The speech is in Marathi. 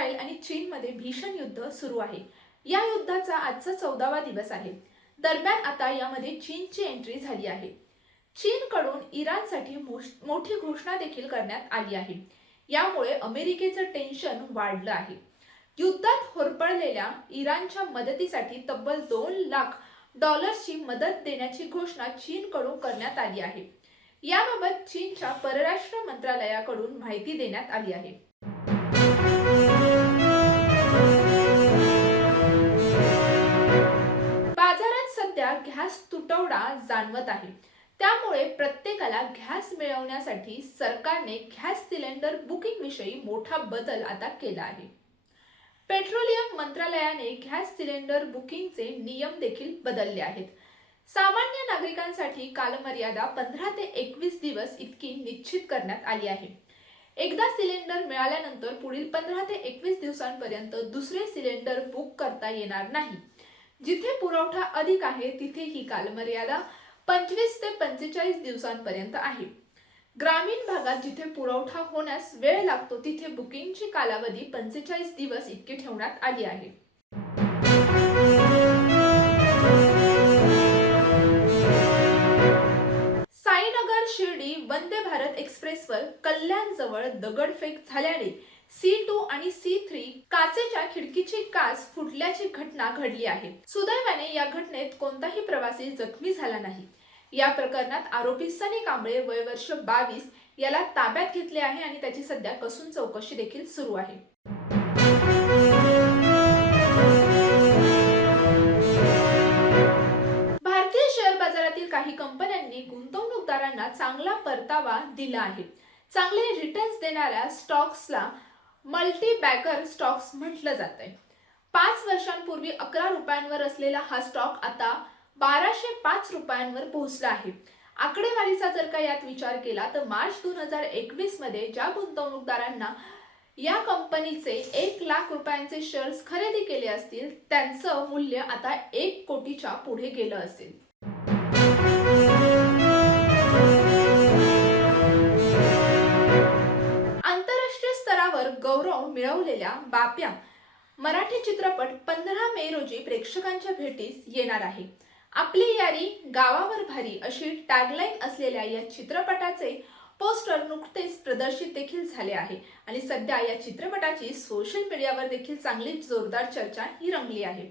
इस्रायल आणि चीनमध्ये भीषण युद्ध सुरू आहे। या युद्धाचा आजचा 14वा दिवस आहे। दरम्यान आता यामध्ये चीनची एंट्री झाली आहे। चीनकडून इराणसाठी मोठी घोषणा देखील करण्यात आली आहे। यामुळे अमेरिकेचं टेन्शन वाढलं आहे। युद्धात होरपळलेल्या इराणच्या मदतीसाठी तब्बल $2 लाख मदत देण्याची घोषणा चीनकडून करण्यात आली आहे। याबाबत चीनच्या परराष्ट्र मंत्रालयाकडून माहिती देण्यात आली आहे। बाजारात सध्या गॅस तुटवडा जाणवत आहे। त्यामुळे प्रत्येकाला गॅस मिळवण्यासाठी सरकारने गॅस सिलेंडर बुकिंग विषयी मोठा बदल आता केला आहे। पेट्रोलियम मंत्रालयाने गॅस सिलेंडर बुकिंगचे नियम देखील बदलले आहेत। सामान्य नागरिकांसाठी कालमर्यादा 15 ते 21 दिवस इतकी निश्चित करण्यात आली आहे। एकदा सिलेंडर मिळाल्यानंतर पुढील 15 ते 21 दिवसांपर्यंत दुसरे सिलेंडर बुक करता येणार नाही। जिथे पुरवठा अधिक आहे तिथे ही कालमर्यादा 25 ते 45 दिवसांपर्यंत आहे। ग्रामीण भागात जिथे पुरवठा होण्यास वेळ लागतो तिथे बुकिंगची कालावधी 45 दिवस इतकी ठेवण्यात आली आहे। साईनगर शिर्डी वंदे भारत एक्सप्रेसवर कल्याण जवळ दगडफेक झाल्याने C2 आणि C3 काचेच्या खिडकीची काच फुटल्याची घटना घडली आहे। सुदैवाने या घटनेत कोणताही प्रवासी जखमी झाला नाही। या प्रकरणात आरोपी सनी कांबळे वय वर्ष 22 याला ताब्यात घेतले आहे आणि त्याची सध्या कसून चौकशी देखील सुरू आहे। भारतीय शेअर बाजारातील काही कंपन्यांनी गुंतवणूकदारांना चांगला परतावा दिला आहे। चांगले रिटर्न्स देणाऱ्या स्टॉक्सला मल्टी बॅगर स्टॉक्स म्हटलं जातंय। 5 वर्षांपूर्वी 11 रुपयांवर असलेला हा स्टॉक आता 1205 रुपयांवर पोहोचला आहे। आकडेवारीचा जर का यात विचार केला तर मार्च 2021 मध्ये ज्या गुंतवणूकदारांना या कंपनीचे 1 लाख रुपयांचे शेअर्स खरेदी केले असतील त्यांचं मूल्य आता 1 कोटीच्या पुढे गेलं असेल। आंतरराष्ट्रीय स्तरावर गौरव मिळवलेल्या बाप्या मराठी चित्रपट 15 मे रोजी प्रेक्षकांच्या भेटीस येणार आहे। आपली यारी गावावर भारी अशी टॅगलाईन असलेल्या या चित्रपटाचे पोस्टर नुकतेच प्रदर्शित देखील झाले आहे आणि सध्या या चित्रपटाची सोशल मीडियावर देखील चांगली जोरदार चर्चा ही रंगली आहे।